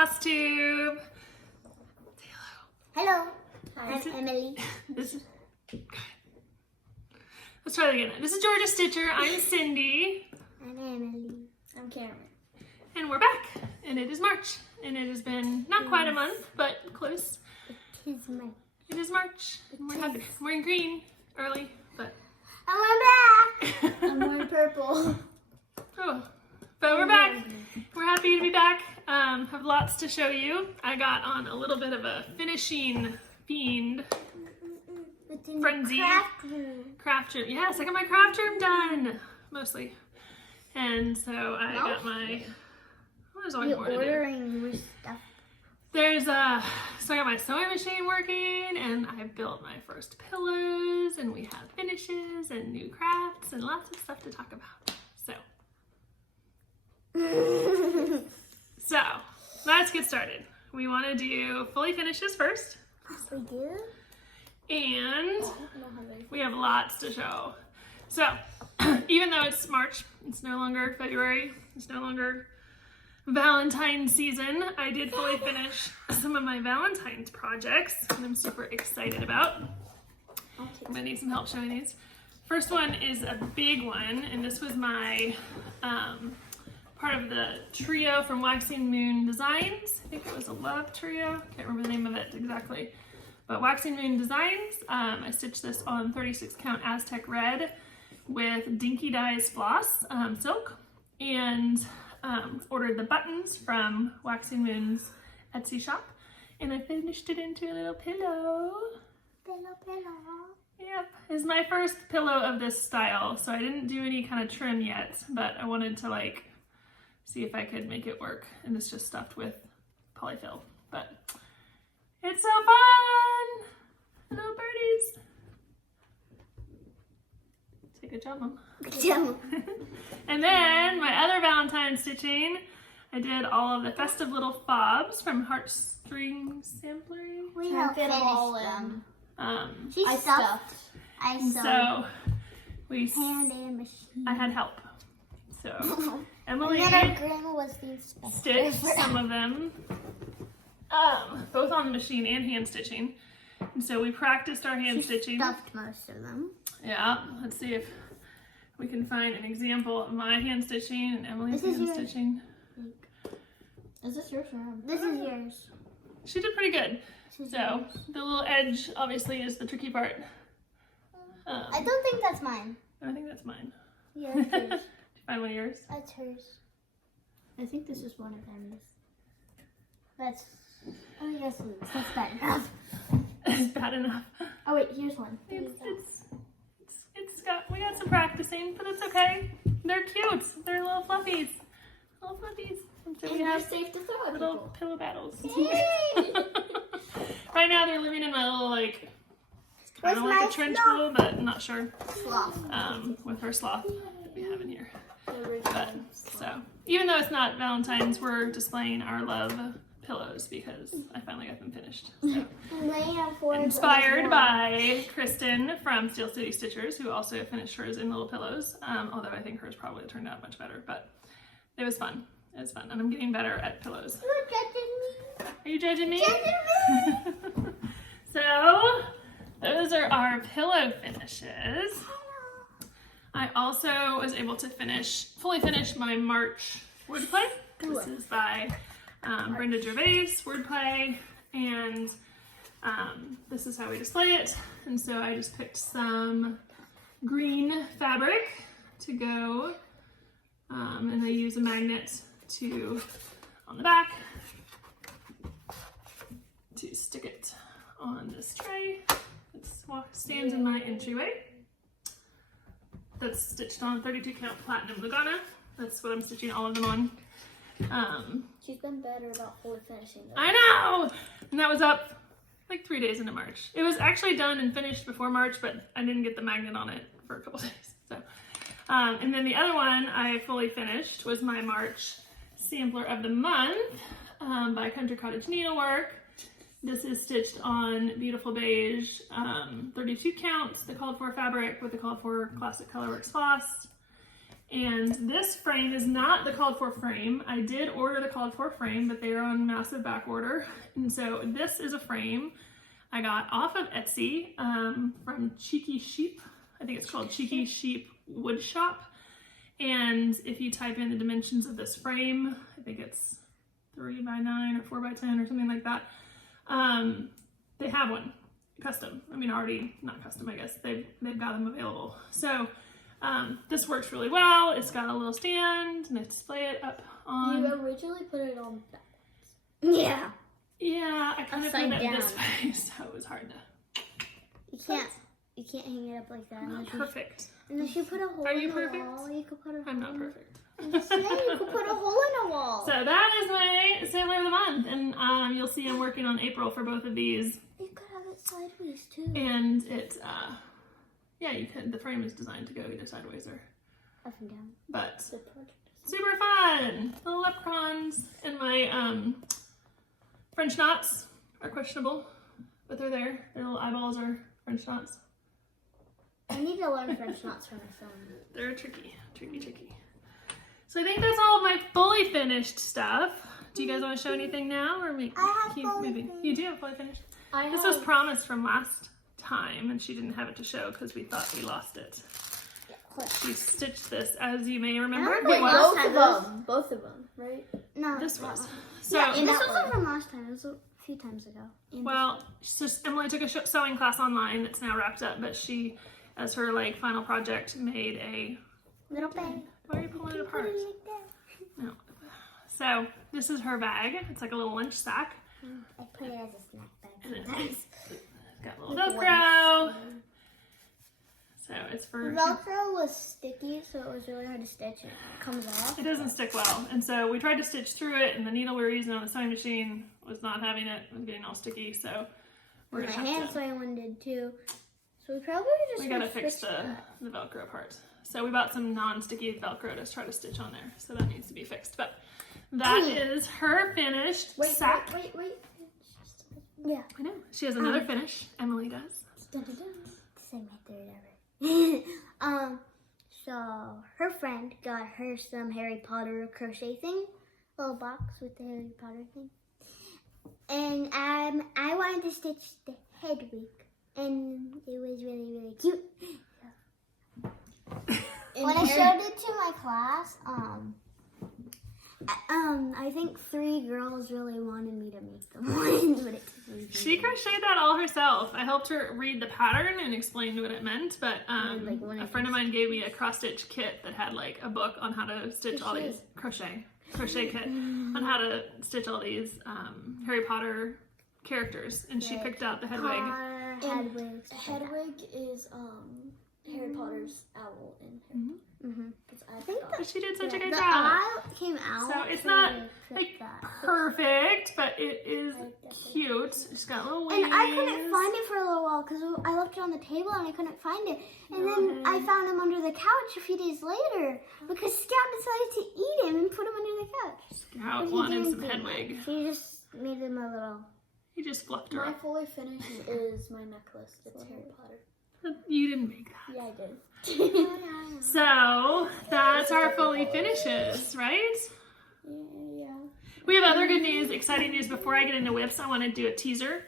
Flosstube. Say Hello. Hi. I'm Emily. This is. Let's try that again. This is Georgia Stitcher. I'm Cindy. I'm Emily. I'm Cameron. And we're back. And it is March. And it has been not quite a month, but close. It is March. It is March. And we're happy. I'm wearing green early, but. And we're back. I'm wearing purple. Oh, but we're back. We're happy to be back. Have lots to show you. I got on a little bit of a finishing fiend frenzy. Craft room. Yes, I got my craft room done mostly, and so I got my. Well, there's always more to do. Ordering more stuff. There's so I got my sewing machine working, and I built my first pillows, and we have finishes and new crafts and lots of stuff to talk about. So let's get started. We want to do fully finishes first. Yes, we do. And we have lots to show. So even though it's March, it's no longer February, it's no longer Valentine's season, I did fully finish some of my Valentine's projects that I'm super excited about. I'm gonna need some help showing these. First one is a big one, and this was my part of the trio from Waxing Moon Designs. I think it was a love trio. Can't remember the name of it exactly. But Waxing Moon Designs, I stitched this on 36 count Aztec red with Dinky Dyes floss silk, and ordered the buttons from Waxing Moon's Etsy shop, and I finished it into a little pillow. Pillow. Yep, it's my first pillow of this style, so I didn't do any kind of trim yet, but I wanted to like see if I could make it work, and it's just stuffed with polyfill, but it's so fun! Little birdies. Say good job, Mom. Good job. And then my other Valentine's stitching, I did all of the festive little fobs from Heartstring Samplery. We have finished them. She I stuffed. I sewed. So we Hand and machine. I had help. So Emily And then our grandma was the inspector. stitched some of them, both on the machine and hand stitching. And so we practiced our hand stitching. Stuffed most of them. Yeah, let's see if we can find an example of my hand stitching and Emily's hand stitching. Is this yours? This is yours. She did pretty good. This is So yours. the little edge obviously is the tricky part. I don't think that's mine. I think that's mine. Yeah, it's yours. Did you find one of yours? That's hers. I think this is one of Emmy's. That's. Oh yes, that's bad enough. It's bad enough. Oh wait, here's one. We got some practicing, but it's okay. They're cute. They're little fluffies. Little fluffies. And so we have safe to throw at little pillow battles. Right now they're living in my little like, it's kind of like a trench pillow, but I'm not sure. Sloth. With her sloth that we have in here. But, so even though it's not Valentine's, we're displaying our love pillows because I finally got them finished. So. Inspired by Kristen from Steel City Stitchers, who also finished hers in little pillows. Although I think hers probably turned out much better, but it was fun. It was fun, and I'm getting better at pillows. Are you judging me? So those are our pillow finishes. I also was able to fully finish my March wordplay. This is by Brenda Gervais wordplay, and this is how we display it. And so I just picked some green fabric to go, and I use a magnet on the back to stick it on this tray. It stands in my entryway. That's stitched on 32 count platinum Bygone. That's what I'm stitching all of them on. She's been better about fully finishing them. I know! And that was up like 3 days into March. It was actually done and finished before March, but I didn't get the magnet on it for a couple days. So, and then the other one I fully finished was my March Sampler of the Month by Cottage Needlework. This is stitched on beautiful beige 32 counts, the called for fabric with the called for classic colorworks floss. And this frame is not the called for frame. I did order the called for frame, but they are on massive back order. And so this is a frame I got off of Etsy from Cheeky Sheep. I think it's called Cheeky Sheep Wood Shop. And if you type in the dimensions of this frame, I think it's 3x9 or 4x10 or something like that. They have one custom. I mean, already not custom, I guess. They've got them available. So this works really well. It's got a little stand and I display it up on. You originally put it on backwards. Yeah. Yeah, I kind of put Upside it down. this way, so it was hard to. You can't hang it up like that. I'm not perfect. Unless you put a hole Are in you the perfect? wall. You could put a I'm hole not in- perfect. I'm just saying, you could put a hole in a wall. So that is my sampler of the month, and you'll see I'm working on April for both of these. You could have it sideways too. And it's yeah, you can. The frame is designed to go either sideways or Up and down. but The project is super fun. The leprechauns and my French knots are questionable, but they're there. Their little eyeballs are French knots. I need to learn French knots for my phone. They're tricky. So I think that's all of my fully finished stuff. Do you guys want to show anything now, or make? I have keep fully moving? finished. You do have fully finished. I This have, was promised from last time, and she didn't have it to show because we thought we lost it. She stitched this, as you may remember. I don't It think was- both of them, right? No. This that was. one. So, Yeah, and this that wasn't one. from last time. It was a few times ago. well, so Emily took a sewing class online that's now wrapped up, but she, as her like final project, made a. Little bag. Why are you pulling it Put apart? it like that. No. So this is her bag. It's like a little lunch sack. I put it as a snack bag And it- sometimes. It's got a little Velcro. So it's for. Velcro was sticky, so it was really hard to stitch. And it comes off. It doesn't stick well, and so we tried to stitch through it, and the needle we were using on the sewing machine was not having it. It was getting all sticky, so we're My gonna hand have to. sewing one did too. So we probably just We gotta switch fix the Velcro part. So we bought some non-sticky Velcro to try to stitch on there, so that needs to be fixed. But that is her finished sack. Wait. Yeah. I know she has another finish. Emily does. Dun, dun, dun. This is my third ever. So her friend got her some Harry Potter crochet thing, little box with the Harry Potter thing, and I wanted to stitch the Hedwig, and it was really cute. When I showed it to my class, I think 3 girls really wanted me to make them one, but it's really She crocheted that all herself. I helped her read the pattern and explained what it meant, but like one a of friend of mine gave me a cross-stitch kit that had like a book on how to stitch all these crochet kit on how to stitch all these Harry Potter characters, and she picked out the Hedwig. Hedwig. Hedwig is Harry Potter's owl in Harry Potter. I think But she did such a good the job. eye came out. So it's so not I put like that. perfect, but it is cute. She's got little wings. And I couldn't find it for a little while because I left it on the table and I couldn't find it. And then I found him under the couch a few days later because Scout decided to eat him and put him under the couch. Scout But he wanted didn't some do that. Hedwig. She just made him a little. He just fluffed her My up. fully finished is my necklace. It's Harry Potter. You didn't make that. Yeah, I did. So that's our fully finishes, right? Yeah. We have other good news, exciting news. Before I get into whips, I want to do a teaser.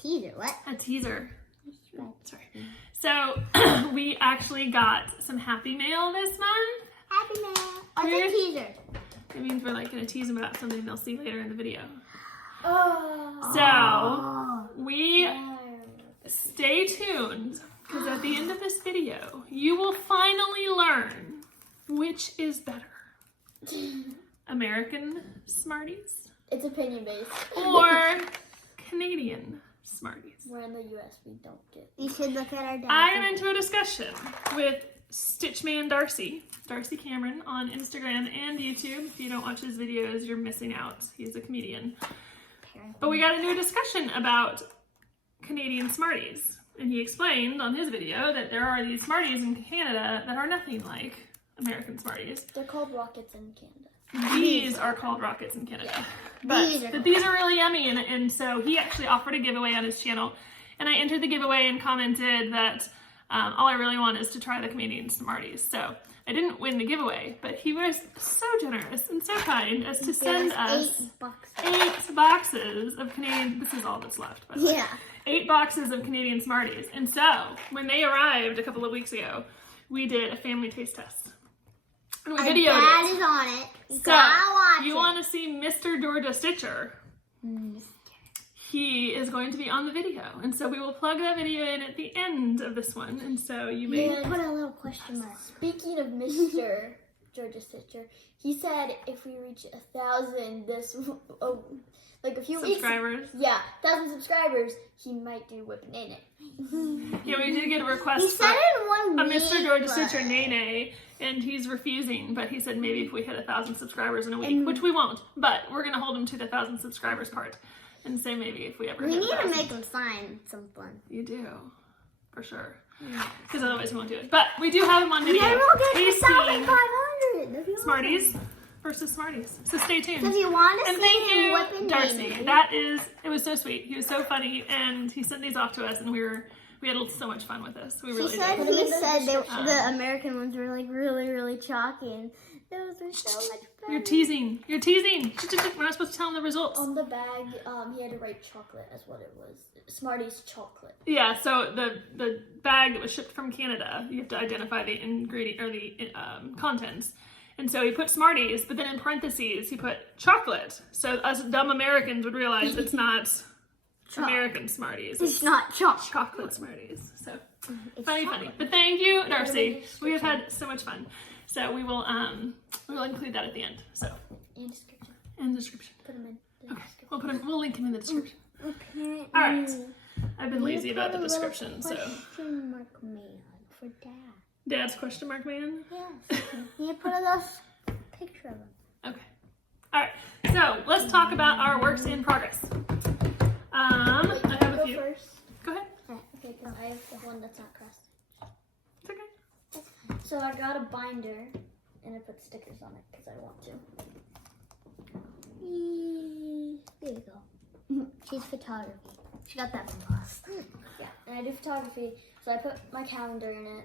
Teaser, what? A teaser. Sorry. So we actually got some happy mail this month. Happy mail. Here's- What's a teaser? It means we're like going to tease them about something they'll see later in the video. Oh. So we stay tuned because at the end of this video, you will finally learn which is better. American Smarties It's opinion based. or Canadian Smarties. We're in the US, we don't get. You should look at our dad. I am into a discussion with Stitchman Darcy Cameron on Instagram and YouTube. If you don't watch his videos, you're missing out. He's a comedian. But we got into a discussion about Canadian Smarties. And he explained on his video that there are these Smarties in Canada that are nothing like American Smarties. They're called rockets in Canada. These are called rockets in Canada. These are But these are really yummy. And so he actually offered a giveaway on his channel. And I entered the giveaway and commented that all I really want is to try the Canadian Smarties. So I didn't win the giveaway, but he was so generous and so kind as to send us 8 boxes of Canadian, this is all that's left, by the way. Yeah. 8 boxes of Canadian Smarties. And so, when they arrived a couple of weeks ago, we did a family taste test. And we videoed Dad it. is on it. You So, gotta watch you it. want to see Mr. Georgia Stitcher? He is going to be on the video. And so we will plug that video in at the end of this one. And so you may... Yeah, put a little question mark. Speaking of Mr. Georgia Stitcher, he said if we reach 1,000 this, like a few Subscribers. weeks, 1,000 subscribers, he might do Whip Nene. Yeah, we did get a request He said it in one a week, Mr. Georgia but- Stitcher Nene, and he's refusing, but he said maybe if we hit 1,000 subscribers in a week, which we won't, but we're going to hold him to the 1,000 subscribers part and say maybe if we ever We hit need to 1,000. make him sign something. You do, for sure. Because otherwise we won't do it. But we do have him on video. Then we'll get to tasting 7,500. Smarties versus Smarties. So stay tuned. So if you want to And see thank him you, whipping Darcy. Nene, It was so sweet. He was so funny, and he sent these off to us, and we had so much fun with this. We really he said did. he said the American ones were like really, really chalky, and those are so much better. You're teasing. You're teasing. We're not supposed to tell him the results. On the bag, he had to write chocolate as what it was. Smarties chocolate. Yeah, so the bag that was shipped from Canada, you have to identify the ingredient or the contents. And so he put Smarties, but then in parentheses he put chocolate. So us dumb Americans would realize it's not American Smarties. It's not chocolate. Chocolate Smarties. So It's funny. chocolate. But thank you, Darcy. We have had so much fun. So we will include that at the end. So And description. in the description. Put them in the description. We'll link him in the description. Okay. All right. I've been lazy about the description, so Question mark man for Dad. Dad's question mark man. Yes. You put a little picture of him. Okay. All right. So let's talk about our works in progress. I have a Go few. first. Go ahead. Okay, because I have the one that's not crossed. It's okay. So I got a binder, and I put stickers on it because I want to. There you go. She's photography. She got that from us. Yeah, and I do photography, so I put my calendar in it.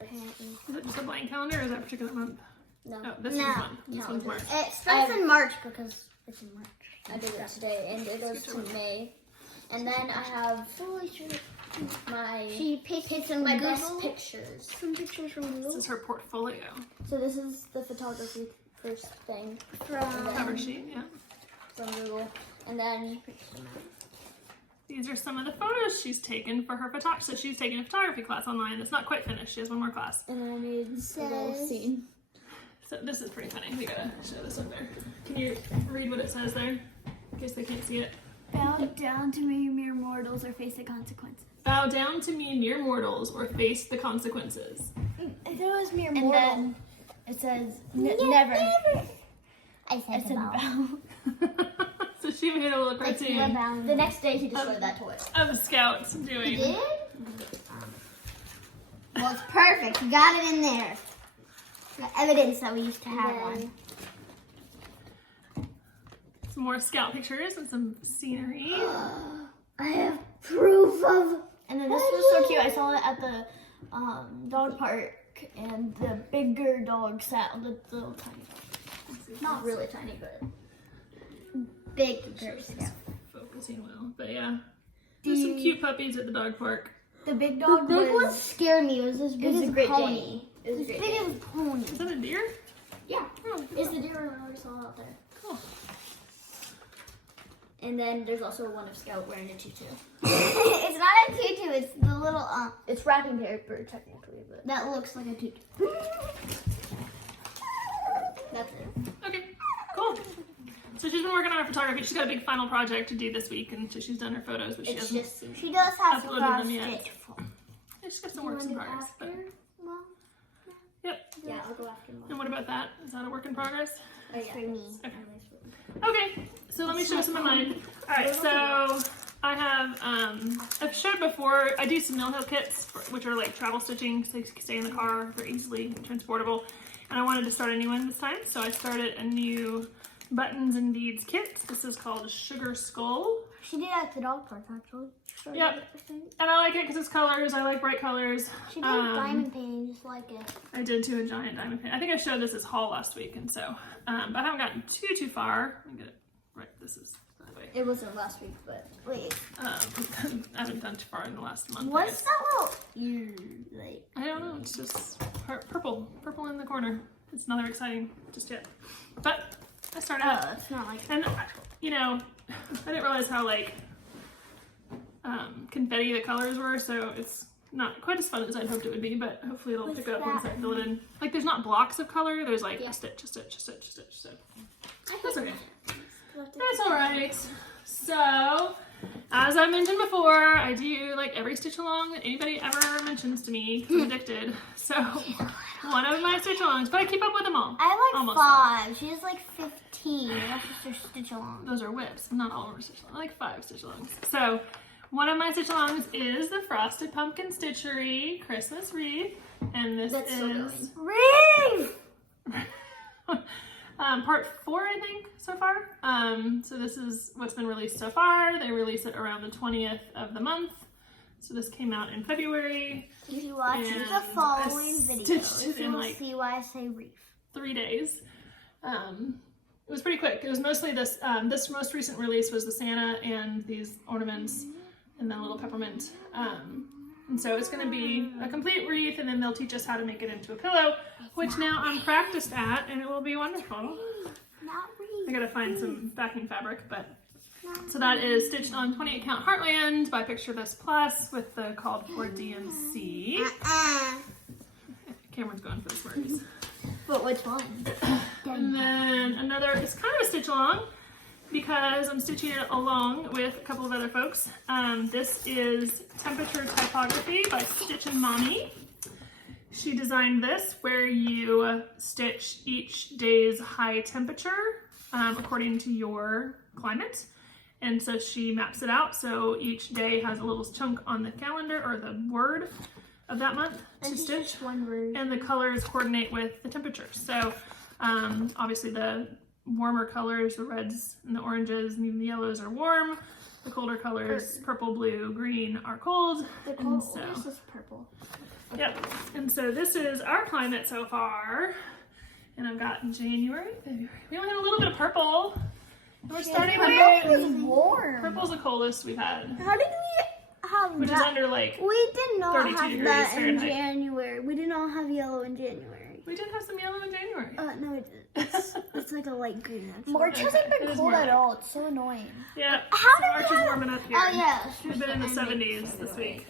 Apparently. Is it just a blank calendar or is that a particular month? No, Oh, this No. is one. This one's March. It starts in March because it's in March. I did it today, and it goes to May. And then I have my She pasted some my Google, best pictures. some pictures from This Google. is her portfolio. So this is the photography first thing Cover sheet, yeah. from Google, and then These are some of the photos she's taken for her photography. So she's taking a photography class online. It's not quite finished. She has one more class. and then I made a little Says- scene. So this is pretty funny. We gotta show this up there. Can you read what it says there? In case they can't see it. Bow down to me, mere mortals, or face the consequences. Bow down to me, mere mortals, or face the consequences. I thought it was mere And mortal. then It says Yeah, never. I said, I said bow. So she made a little Like the cartoon bound. The next day he destroyed that toy. of scouts doing. You did? Well, it's perfect. You got it in there. Got evidence that we used to have one. Some more scout pictures and some scenery. I have proof of. And then this was so cute. I saw it at the dog park, and the bigger dog sat on the little tiny dog. Not really tiny, but Big Girl Scout. Focusing well, but yeah. There's some cute puppies at the dog park. The big The dog big one was scared me. It was as big was as a a Great pony. Dane. it was As great. big as a pony. Is that a deer? Yeah, Oh, it's the deer one I saw out there. cool. And then there's also one of Scout wearing a tutu. It's not a tutu. It's the little It's wrapping paper technically, but that looks like a tutu. that's it. Okay, cool. So she's been working on her photography. She's got a big final project to do this week, and so she's done her photos, but she It's hasn't. just scenes. She does have Uploaded cross them yet. stitch. Yeah, she's got some works in progress. But, yep. Yeah, I'll go after mine. And what about that? Is that a work in progress? Oh, yeah. For me. Okay, so let me show some of mine. All right, so I have, I've showed before, I do some Mill Hill kits, which are like travel stitching, so they can stay in the car, they're easily transportable. And I wanted to start a new one this time, so I started a new Buttons and Beads kit. This is called Sugar Skull. She did at the dog park, actually. Yep. And I like it because it's colors. I like bright colors. She did diamond painting, just like it. I did too, a giant diamond paint. I think I showed this as haul last week, and so, but I haven't gotten too far. Let me get it right. This is that way. It wasn't last week, but wait. I haven't done too far in the last month. What's that little ear like? I don't know. It's just purple in the corner. It's not very exciting just yet, but I started out. Oh, it's not like. And you know, I didn't realize how like confetti the colors were, so it's not quite as fun as I'd hoped it would be, but hopefully it'll pick up once I fill it in. Like there's not blocks of color, there's like a stitch, so that's okay. That's alright. So, as I mentioned before, I do like every stitch along that anybody ever mentions to me, 'cause I'm addicted. So, one of my stitch alongs, but I keep up with them all. I like Almost 5. She has like 15. That's just her stitch along. Those are whips, not all of our stitch alongs. I like 5 stitch alongs. So, one of my stitch alongs is the Frosted Pumpkin Stitchery Christmas Wreath, and this is Wreath! part 4, I think, so far. So this is what's been released so far. They release it around the 20th of the month. So this came out in February. If you watch the following videos, you will see why I say Wreath. 3 days. It was pretty quick. It was mostly this. This most recent release was the Santa and these ornaments, and then a little peppermint. And so it's going to be a complete wreath, and then they'll teach us how to make it into a pillow, which now I'm practiced at, and it will be wonderful. Not Wreath. I gotta find some backing fabric, but so that is stitched on 28 count Heartland by Picture This Plus with the called for DMC. Cameron's going for the Smarties. But which one? And then another, it's kind of a stitch along because I'm stitching it along with a couple of other folks. This is Temperature Typography by Stitchin Mommy. She designed this where you stitch each day's high temperature according to your climate. And so she maps it out so each day has a little chunk on the calendar or the word of that month to stitch. One word. And the colors coordinate with the temperature. So obviously the warmer colors, the reds and the oranges and even the yellows are warm. The colder colors, purple, blue, green, are cold. The And cold, this is purple. Yep. And so this is our climate so far. And I've got January, February. We only have a little bit of purple. And we're starting Purple with is warm. purple's the coldest we've had. How did we have Which that? is under like We did not 32 have degrees that in Fahrenheit. January. We did not have yellow in January. we did have some yellow in January. No, it's like a light green. Actually. March hasn't It been is cold more at like- all. It's so annoying. Yeah. How so did March we is have- warming up here. Oh yeah, We've been in the 70s this week,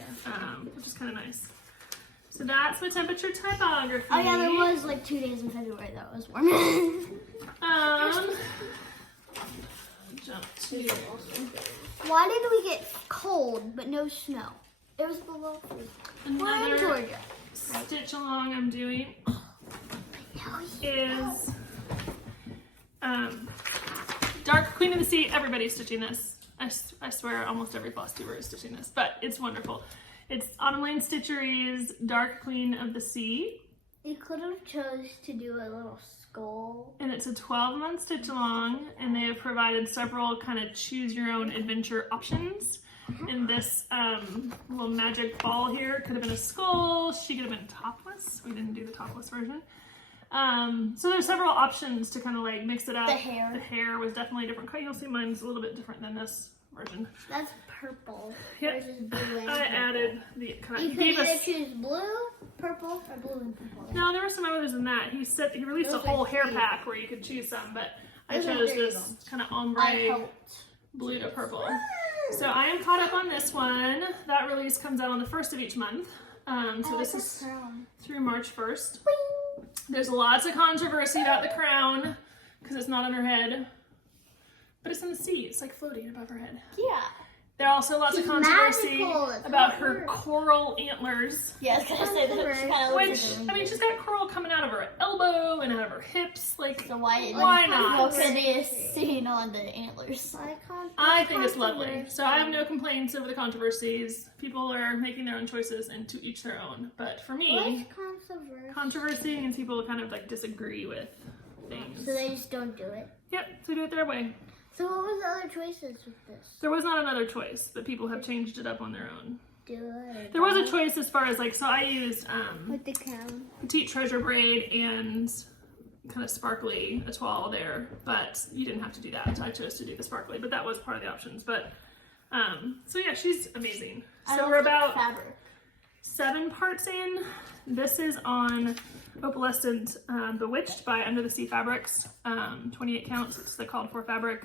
which is kind of nice. So that's the temperature typography. Oh yeah, there was like 2 days in February that was warm. Jump to Why did we get cold but no snow? It was below freezing. We're in another Georgia. stitch along I'm doing is Dark Queen of the Sea. Everybody's stitching this. I swear almost every Flosstuber is stitching this, but it's wonderful. It's Autumn Lane Stitchery's Dark Queen of the Sea. You could have chose to do a little skull. And it's a 12-month stitch along, and they have provided several kind of choose your own adventure options. And this little magic ball here could have been a skull. She could have been topless. We didn't do the topless version. So there's several options to kind of like mix it up. The hair. The hair was definitely a different color. You'll see mine's a little bit different than this version. That's purple. Yep. Yours is blue and I purple. added the kind You of could gave either us. choose blue, purple, or blue and purple. No, there were some others than that. He said he released Those a whole are hair three. pack where you could choose some, but I Those are chose 3 of this them. kind of I ombre helped. blue to purple. So I am caught up on this one. That release comes out on the 1st of each month. So this is through March 1st. There's lots of controversy about the crown because it's not on her head, but it's in the sea. It's like floating above her head. Yeah. There are also lots She's of controversy magical. It's about not her her. coral antlers. Yeah, I was gonna say that. She kind of Which, I mean, she's got coral coming out of her elbow and out of her hips. Like, So why not? What can they seen on the antlers? I think it's lovely. So I have no complaints over the controversies. People are making their own choices and to each their own. But for me, controversy means people kind of like disagree with things. So they just don't do it. Yep, so do it their way. So what was the other choices with this? There was not another choice, but people have changed it up on their own. Good. There was a choice as far as like, so I used With the crown. petite treasure braid and kind of sparkly etoile there, but you didn't have to do that. So I chose to do the sparkly, but that was part of the options. But so yeah, she's amazing. So we're about fabric. 7 parts in. This is on Opalescent Bewitched by Under the Sea Fabrics, 28 counts. It's the called for fabric,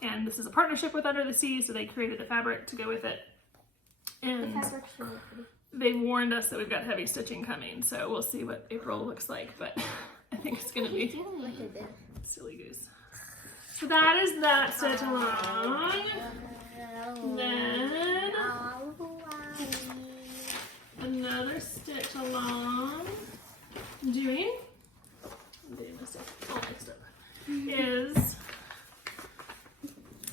and this is a partnership with Under the Sea, so they created the fabric to go with it. And The fabric's really pretty. they've warned us that we've got heavy stitching coming, so we'll see what April looks like, but I think it's gonna be silly goose. So that is that stitch along. Then another stitch along doing, I'm getting myself all mixed up, is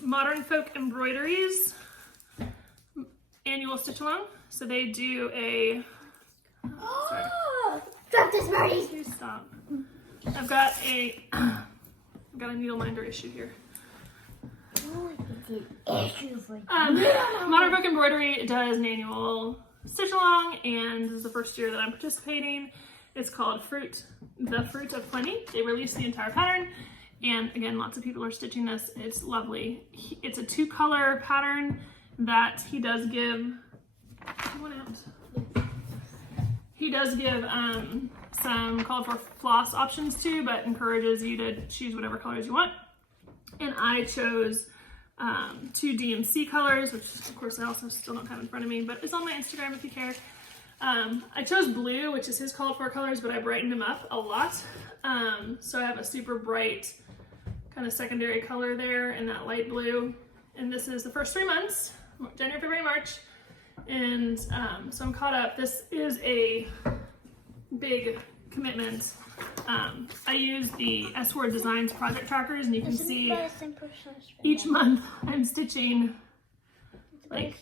Modern Folk Embroideries annual stitch along. So they do a, sorry. Drop this, Marty! Stop. I've got a needle minder issue here. Modern Folk Embroidery does an annual stitch along, and this is the first year that I'm participating. It's called The Fruit of Plenty. They released the entire pattern, and again, lots of people are stitching this. It's lovely. It's a 2-color pattern that he does give. He does give some called for floss options too, but encourages you to choose whatever colors you want. And I chose 2 DMC colors, which of course I also still don't have in front of me, but it's on my Instagram if you care. I chose blue, which is his called for colors, but I brightened him up a lot. So I have a super bright kind of secondary color there in that light blue. And this is the first 3 months, January, February, March. And so I'm caught up. This is a big commitment. I use the S-Word Designs project trackers, and you can see each month I'm stitching like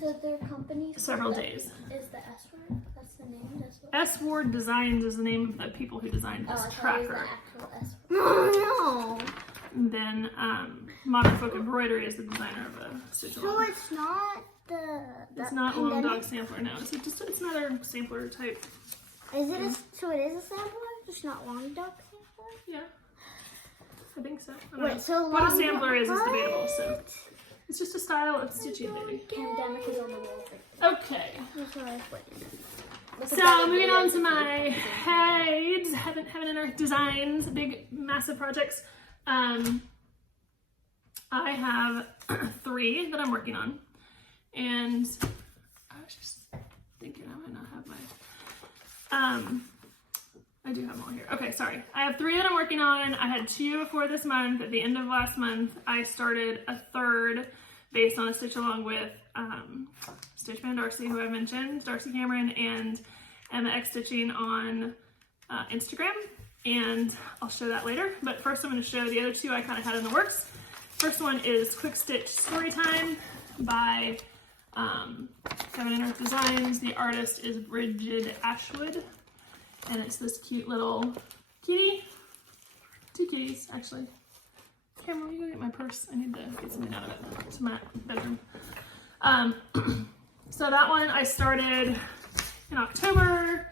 So their company several days. is the S word? That's the name? S-Word Designs is the name of the people who designed this tracker. The actual S word. Oh no! And then Modern Folk Embroidery is the designer of the stitch So along. it's not the It's not Long pandemic? Dog Sampler, no. It's another sampler type. Is it so it is a sampler? Just not long dog sampler? Yeah. I think so. I don't Wait, know. so What a long sampler is what? debatable, so. It's just a style of stitching, baby. Pandemic is on the wall. Okay. That's what I was waiting. So moving on to my Heaven and Earth Designs, big, massive projects. I have 3 that I'm working on. And I was just thinking I might not have my, I do have them all here. Okay, sorry. I have 3 that I'm working on. I had 2 before this month. At the end of last month, I started a 3rd based on a stitch along with Stitchman Darcy, who I mentioned, Darcy Cameron, and Emma X Stitching on Instagram. And I'll show that later. But first I'm going to show the other 2 I kind of had in the works. First one is Quick Stitch Storytime by Heaven and Earth Designs. The artist is Bridget Ashwood. And it's this cute little kitty. 2 kitties, actually. Cameron, will you go get my purse? I need to get something out of it to my bedroom. So that one I started in October,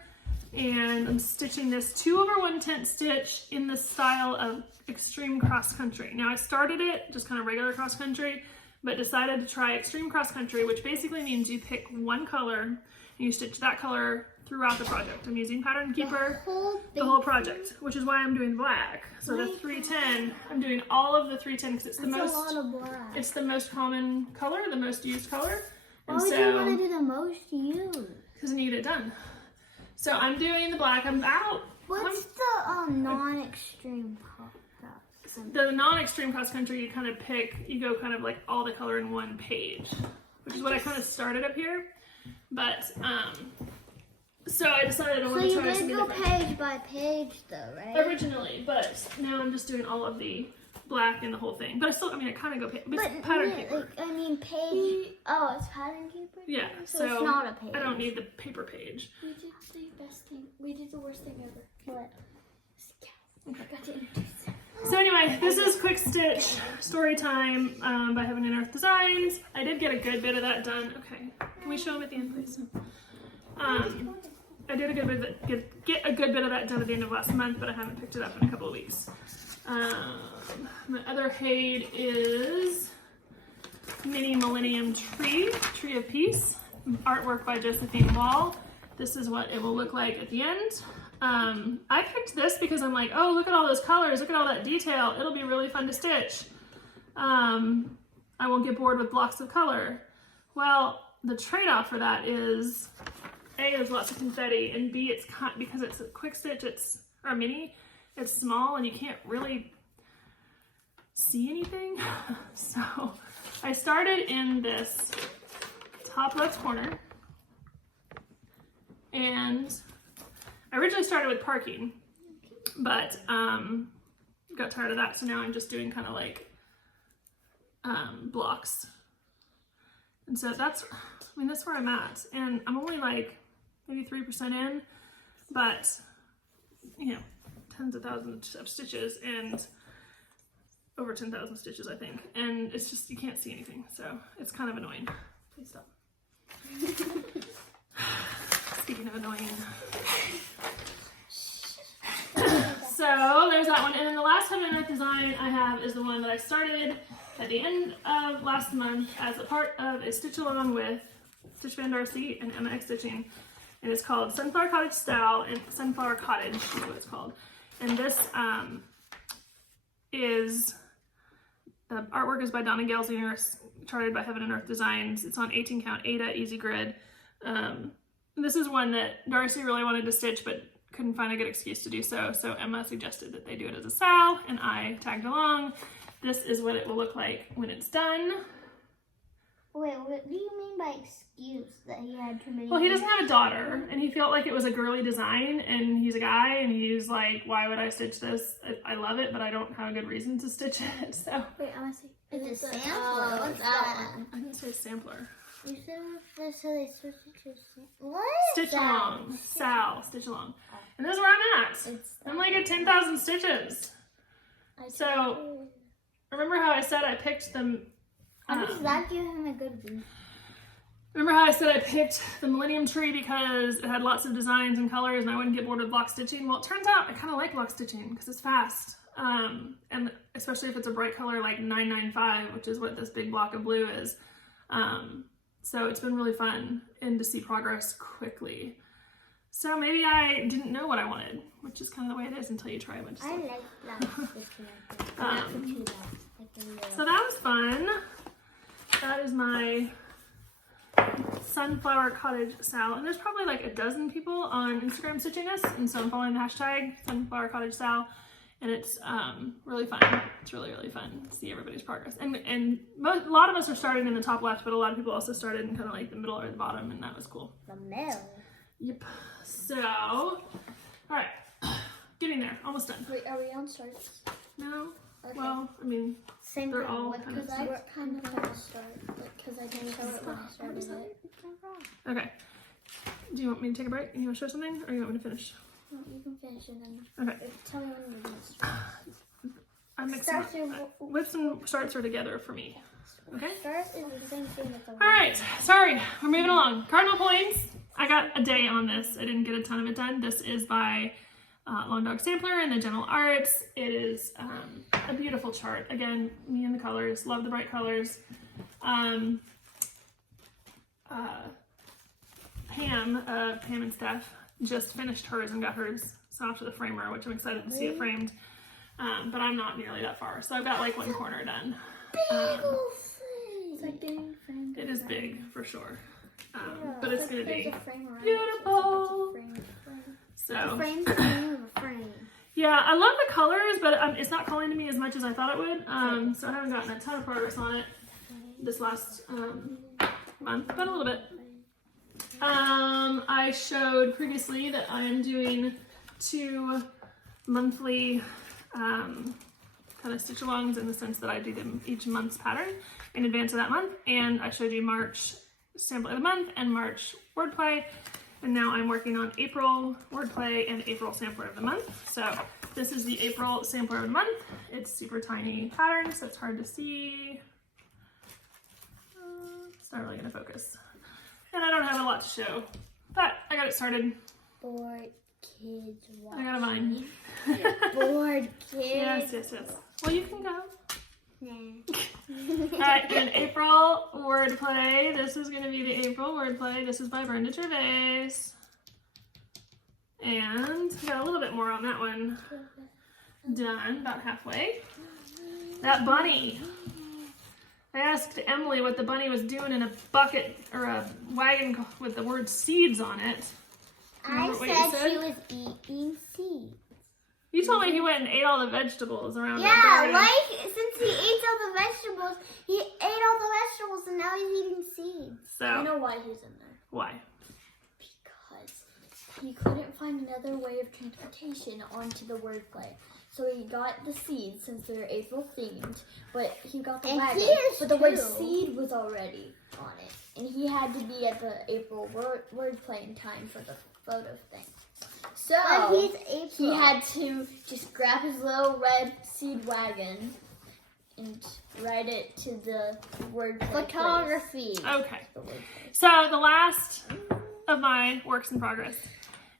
and I'm stitching this 2 over 1/10 stitch in the style of extreme cross country. Now I started it just kind of regular cross country, but decided to try extreme cross country, which basically means you pick one color and you stitch that color throughout the project. I'm using Pattern Keeper the whole project, which is why I'm doing black. So the 310, I'm doing all of the 310 because it's the That's most, a lot of black. it's the most common color, the most used color. Why And would you want to so, do the most used? because I need it done. So I'm doing the black. I'm out. What's the non-extreme color? The non-extreme cross country, you kind of pick, you go kind of like all the color in one page, which is what I kind of started up here. But, so I decided I So wanted to you try did something go different. page by page though, right? Originally, but now I'm just doing all of the black and the whole thing. But I still, I mean, I kind of go page, but it's Pattern Keeper. Like, I mean page. Oh, it's pattern keeper. Yeah, So it's not a page. I don't need the paper page. We did the best thing. We did the worst thing ever. What? I got to introduce it. So anyway, this is Quick Stitch Story Time by Heaven and Earth Designs. I did get a good bit of that done. Okay, can we show them at the end, please? I did get a good bit of that done at the end of last month, but I haven't picked it up in a couple of weeks. My other Haid is Mini Millennium Tree of Peace, artwork by Josephine Wall. This is what it will look like at the end. I picked this because I'm like, oh, look at all those colors, look at all that detail. It'll be really fun to stitch. I won't get bored with blocks of color. Well, the trade-off for that is A, there's lots of confetti, and B, it's because it's a quick stitch, or a mini, it's small and you can't really see anything. So I started in this top left corner, and I originally started with parking, but got tired of that, so now I'm just doing kind of like blocks. And so that's where I'm at, and I'm only like maybe 3% in, but you know, tens of thousands of stitches, and over 10,000 stitches, I think, and it's just, you can't see anything, so it's kind of annoying. Please stop. Speaking of annoying. So there's that one, and then the last Heaven and Earth design I have is the one that I started at the end of last month as a part of a stitch along with Stitch Van Darcy and Emma X Stitching, and it's called Sunflower Cottage Style, and Sunflower Cottage is what it's called. And this is, the artwork is by Donna Gelsinger, charted by Heaven and Earth Designs. It's on 18 count Ada Easy Grid. This is one that Darcy really wanted to stitch but couldn't find a good excuse to do so, so Emma suggested that they do it as a SAL, and I tagged along. This is what it will look like when it's done. Wait, what do you mean by excuse? That he had too many? Well, he doesn't have a daughter, and he felt like it was a girly design, and he's a guy, and he's like, why would I stitch this? I love it, but I don't have a good reason to stitch it, so. Wait, I want to see. It's a sampler. What's that? I didn't say sampler. You said that's how they switch it to what? Stitch along. Sal, stitch along. And this is where I'm at. I'm like at 10,000 stitches. So, remember how I said I picked them? How does that give him a good boost? Remember how I said I picked the Millennium Tree because it had lots of designs and colors and I wouldn't get bored with block stitching? Well, it turns out I kind of like block stitching because it's fast. And especially if it's a bright color like 995, which is what this big block of blue is. So it's been really fun and to see progress quickly. So maybe I didn't know what I wanted, which is kind of the way it is until you try a bunch of stuff. I like stitching. So that was fun. That is my Sunflower Cottage Sal, and there's probably like a dozen people on Instagram stitching this, and so I'm following the hashtag Sunflower Cottage Sal, and it's really fun. It's really, really fun to see everybody's progress. And a lot of us are starting in the top left, but a lot of people also started in kind of like the middle or the bottom, and that was cool. The middle? Yep. So, all right, getting there, almost done. Wait, are we on starts? No? Okay. Well, I mean, Same they're thing. all What kind of Because I kind of want to start, because I didn't show it when I started it. Okay. Do you want me to take a break? You want to show something, or you want me to finish? No, you can finish and then Okay. tell me when you're going to start. I'm mixing whips and starts are together for me. Okay. Starts is the same thing as the All right. Sorry, we're moving along. Cardinal points. I got a day on this. I didn't get a ton of it done. This is by Long Dog Sampler and the General Arts. It is a beautiful chart. Again, me and the colors. Love the bright colors. Pam and Steph just finished hers and got hers sent off to the framer, which I'm excited to see it framed. But I'm not nearly that far, so I've got like one corner done. It's like getting framed. It is big for sure, but it's gonna be frame around beautiful. The frame's the name of a frame. Yeah, I love the colors, but it's not calling to me as much as I thought it would. So I haven't gotten a ton of progress on it this last month, but a little bit. I showed previously that I am doing 2 monthly kind of stitch alongs in the sense that I do them each month's pattern in advance of that month, and I showed you March sample of the month and March wordplay, and now I'm working on April wordplay and April sampler of the month. So this is the April sampler of the month. It's super tiny pattern, so it's hard to see. It's not really gonna focus. And I don't have a lot to show, but I got it started. Bored kids watch. I got a vine. Bored kids. Yes, yes, yes. Well, you can go. Nah. All right, and April wordplay. This is gonna be the April wordplay. This is by Brenda Gervais. And we got a little bit more on that one done, about halfway. That bunny. I asked Emily what the bunny was doing in a bucket or a wagon with the word seeds on it. I Remember what you said she was eating seeds. You told me he went and ate all the vegetables around the Yeah, garden. like since he ate all the vegetables, he ate all the vegetables and now he's eating seeds. I So, know why he's in there. why? Because he couldn't find another way of transportation onto the wordplay. So he got the seeds since they're April themed, but he got the And wagon. here's But the word two. seed was already on it. And he had to be at the April wordplay in time for the photo thing. So But he's April. he had to just grab his little red seed wagon and ride it to the wordplay Photography. Okay. place. The wordplay. So the last of my works in progress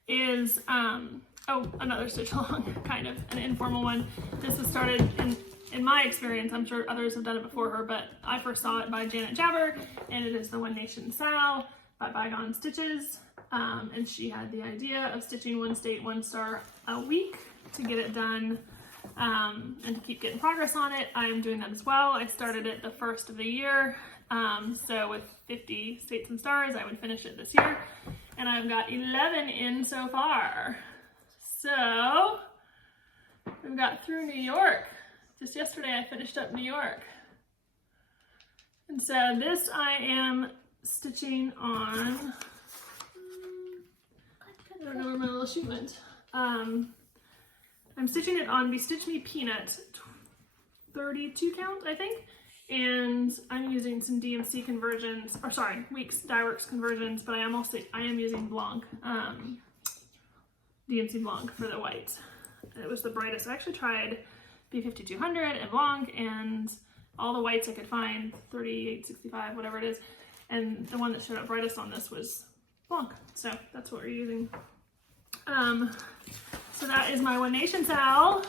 is another stitch along, kind of an informal one. This was started in my experience. I'm sure others have done it before her, but I first saw it by Janet Jabber, and it is the One Nation Sow by Bygone Stitches. And she had the idea of stitching one state, one star a week to get it done and to keep getting progress on it. I am doing that as well. I started it the first of the year. So with 50 states and stars, I would finish it this year. And I've got 11 in so far. So we've got through New York. Just yesterday I finished up New York. And so this I am stitching on, I don't know where my little sheet went. I'm stitching it on Stitch Me Peanut 32 count, I think. And I'm using some DMC conversions, or sorry, Weeks Dyeworks conversions, but I am using Blanc, DMC Blanc for the white. It was the brightest. I actually tried B5200 and Blanc and all the whites I could find, 3865, whatever it is. And the one that showed up brightest on this was Blanc. So that's what we're using. So that is my One Nation towel.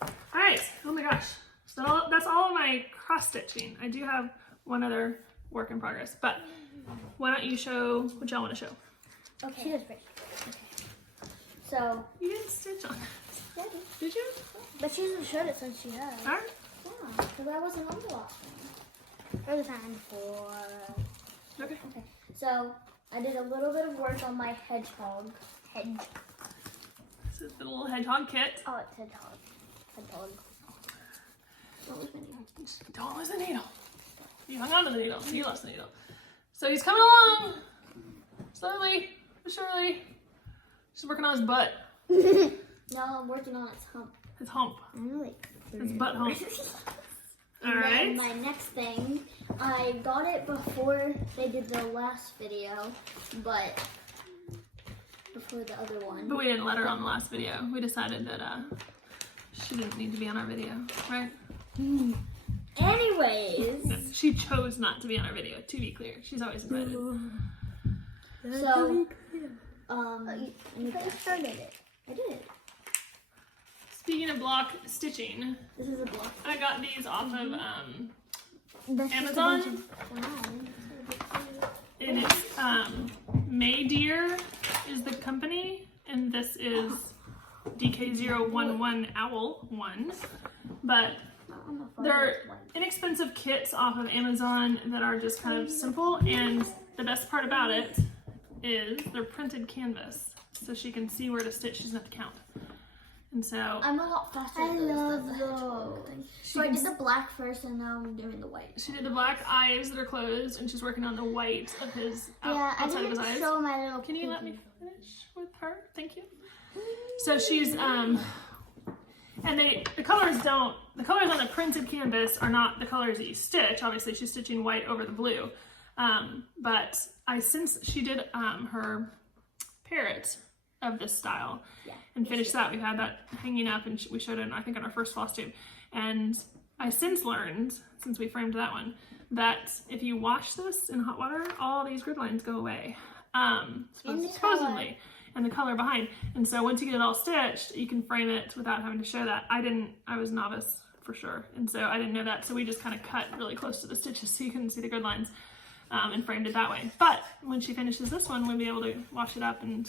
All right, oh my gosh. So that's all of my cross stitching. I do have one other work in progress, but why don't you show what y'all want to show? Okay. She was pretty. So, You didn't stitch on it. Did you? But she hasn't showed it since she has. All right. yeah, because I wasn't on the last one. For the time before. Okay. Okay, so I did a little bit of work on my hedgehog. This is the little hedgehog kit. Oh, it's hedgehog. Hedgehog. What was my name? Don't lose the needle. You hung on to the needle. You lost the needle. So he's coming along. Slowly, but surely. He's working on his butt. No, I'm working on its hump. His hump. I'm like His butt hump. All And then right. my next thing, I got it before they did the last video, but before the other one. But we didn't let her on the last video. We decided that she didn't need to be on our video, right? Anyways, No, she chose not to be on our video, to be clear. She's always invited. so, you started it. I did. Speaking of block stitching, This is a block. I got these off of That's just a Amazon. bunch of- And it's May Deer is the company, and this is DK011 Owl 1. But they're inexpensive kits off of Amazon that are just kind of simple, and the best part about it is they're printed canvas, so she can see where to stitch. She doesn't have to count. And so I'm a lot faster I at those love than the hedgehog thing. So I can did the black first, and now I'm doing the white. she did the black eyes that are closed, and she's working on the white of his Yeah, I outside of his didn't eyes. show my little. Can you let me pinky. finish with her? Thank you. So she's and the colors on the printed canvas are not the colors that you stitch. Obviously she's stitching white over the blue. But since she did her parrot of this style, Yeah, and finished that. We've had that hanging up, and we showed it, I think, on our first Flosstube. And I since learned, since we framed that one, that if you wash this in hot water, all these grid lines go away. Supposedly. And the color behind. And so once you get it all stitched, you can frame it without having to show that. I was novice for sure. And so I didn't know that. So we just kind of cut really close to the stitches so you couldn't see the grid lines, and framed it that way. But when she finishes this one, we'll be able to wash it up. And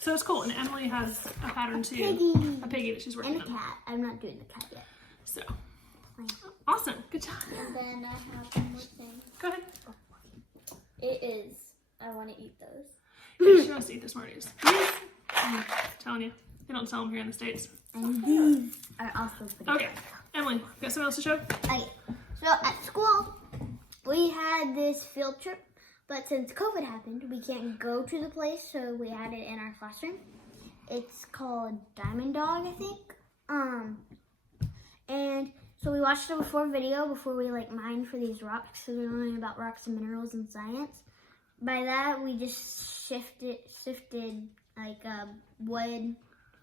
so it's cool. And Emily has a pattern too. A piggy that she's working on. And a cat. I'm not doing the cat yet. So awesome. Good job. And then I have one more thing. Go ahead. It is, I want to eat those. She wants to eat the Smarties. I'm telling you, they don't sell them here in the States. And these are also pretty Okay, Emily, you got something else to show? Okay, so at school, we had this field trip, but since COVID happened, we can't go to the place, so we had it in our classroom. It's called Diamond Dog, I think. And so we watched a before video before we mined for these rocks, so we're learning about rocks and minerals and science. By that, we just sifted like a wood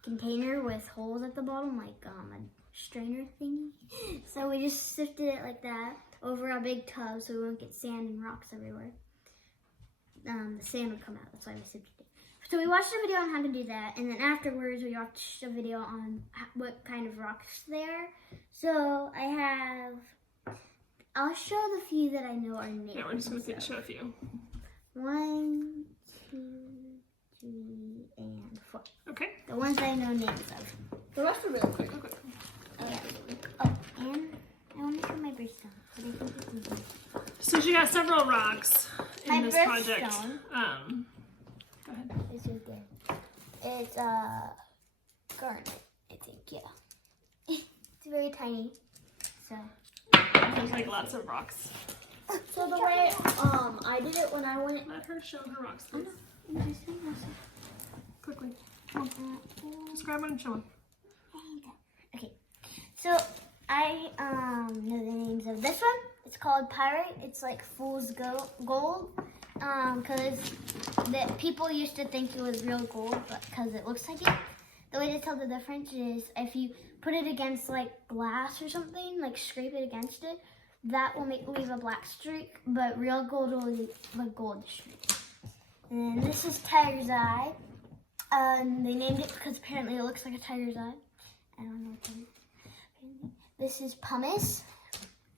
container with holes at the bottom, like a strainer thingy. So we just sifted it like that over a big tub so we won't get sand and rocks everywhere. The sand would come out, that's why we sifted it. So we watched a video on how to do that, and then afterwards we watched a video on what kind of rocks they are. So I'll show the few that I know are named. Yeah, we're just going to show a few. 1, 2, 3, and 4. Okay. The ones I know names of. The rest are really quick. Okay. Oh, and I want to show my birthstone. But I think it's easy. So she has several rocks in My this project. birthstone. Go ahead. This is good. It's garnet, I think, yeah. It's very tiny. So There's like lots of rocks. So the way I did it when I went. Let her show her rocks, please. interesting. Quickly. Come on. Just grab one and show them. Okay. So I know the names of this one. It's called Pyrite. It's like fool's gold. Because the people used to think it was real gold, but because it looks like it. The way to tell the difference is if you put it against like glass or something, like scrape it against it, that will leave a black streak, but real gold will leave a gold streak. And then this is Tiger's Eye. They named it because apparently it looks like a tiger's eye. I don't know what that is. This is pumice.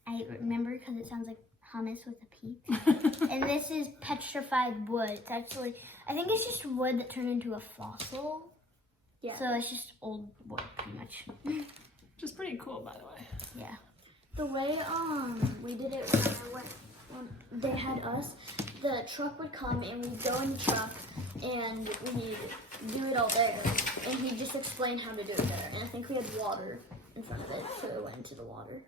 I remember because it sounds like hummus with a P. And this is petrified wood. It's actually, I think it's just wood that turned into a fossil. Yeah. So it's just old wood, pretty much. Which is pretty cool, by the way. Yeah. The way we did it when I went, they had us, the truck would come and we'd go in the truck and we'd do it all there. And he just explained how to do it there. And I think we had water in front of it, so it went into the water.